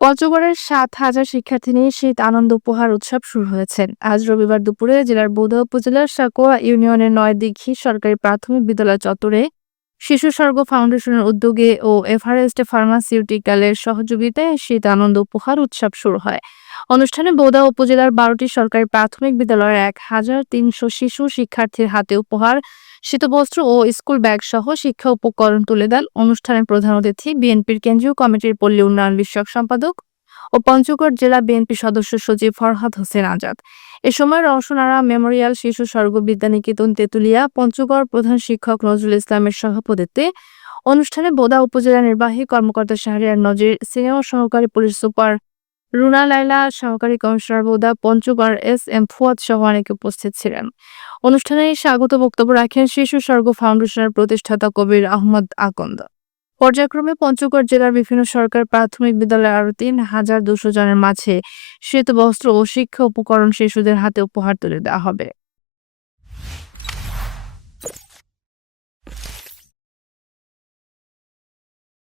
পঞ্চগড়ের ৭,০০০ শিক্ষার্থী নিয়ে শীত আনন্দ উপহার উৎসব শুরু হয়েছে। আজ রবিবার দুপুরে জেলার বোদা উপজেলার সাকোয়া ইউনিয়নের নয়দিঘি সরকারি প্রাথমিক বিদ্যালয় চত্বরে শিশু স্বর্গ ফাউন্ডেশনের উদ্যোগে ও এভারেস্ট ফার্মাসিউটিক্যালের সহযোগিতায় শীত আনন্দ উপহার উৎসব শুরু হয়। অনুষ্ঠানে বোদা উপজেলার ১২টি সরকারি প্রাথমিক বিদ্যালয়ের ১,৩০০ শিশু শিক্ষার্থীর হাতে উপহার, শীতবস্ত্র ও স্কুল ব্যাগ সহ শিক্ষা উপকরণ তুলে দেন। অনুষ্ঠানে প্রধান অতিথি বিএনপির কেন্দ্রীয় কমিটির পল্লী উন্নয়ন বিষয়ক সম্পাদক ও পঞ্চগড় জেলা বিএনপি সদস্য সচিব ফরহাদ হোসেন আজাদ। এ সময় রওশনারা মেমোরিয়াল শিশু স্বর্গ বিদ্যানিকেতন তেঁতুলিয়া পঞ্চগড় প্রধান শিক্ষক নজরুল ইসলামের সভাপতিত্বে অনুষ্ঠানে বোদা উপজেলা নির্বাহী কর্মকর্তা শাহরিয়ার নজির, সিনিয়র সহকারী পুলিশ সুপার রুনা লায়লা, সহকারী commissioner Boda Panchagarh S M Fuad সহ অনেকে উপস্থিত ছিলেন। অনুষ্ঠানে স্বাগত বক্তব্য রাখেন শিশু স্বর্গ ফাউন্ডেশনের প্রতিষ্ঠাতা কবির আহমদ আকন্দ। পর্যায়ক্রমে পঞ্চগড় জেলার বিভিন্ন সরকারি প্রাথমিক বিদ্যালয়ে আরও ৩,২০০ জনের মাঝে শীতবস্ত্র ও শিক্ষা উপকরণ শিশুদের হাতে উপহার তুলে দেওয়া হবে।